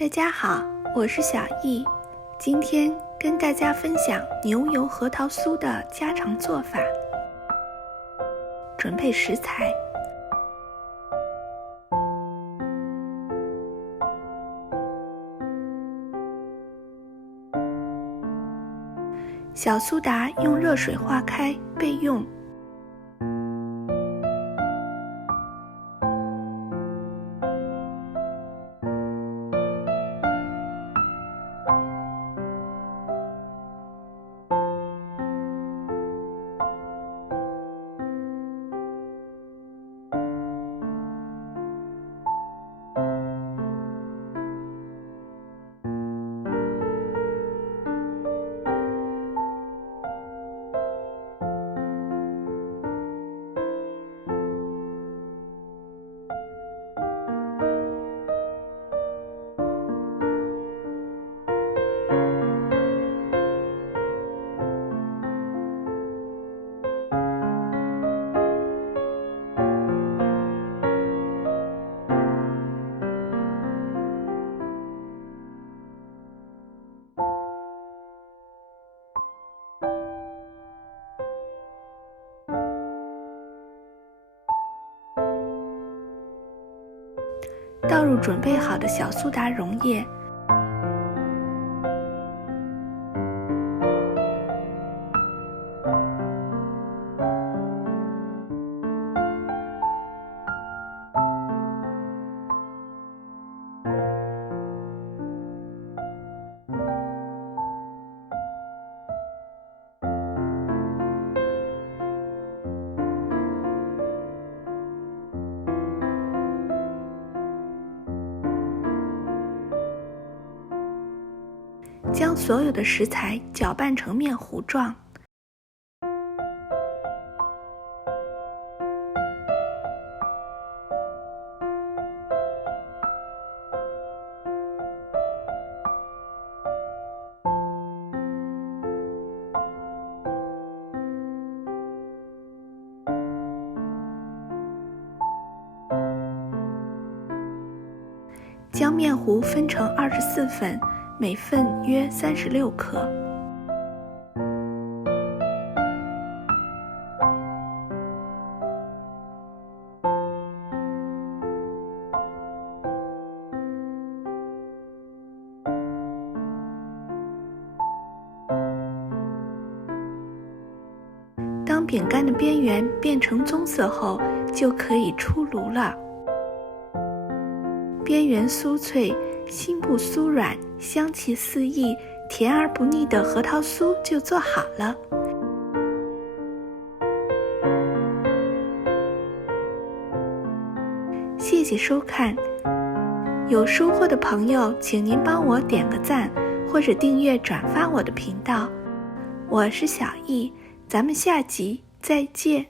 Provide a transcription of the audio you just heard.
大家好，我是小易，今天跟大家分享牛油核桃酥的家常做法。准备食材：小苏打用热水化开备用。倒入准备好的小苏打溶液，将所有的食材搅拌成面糊状。将面糊分成24份，每份约36克。当饼干的边缘变成棕色后，就可以出炉了。边缘酥脆，心部酥软，香气四溢，甜而不腻的核桃酥就做好了。谢谢收看，有收获的朋友请您帮我点个赞，或者订阅转发我的频道。我是小易，咱们下集再见。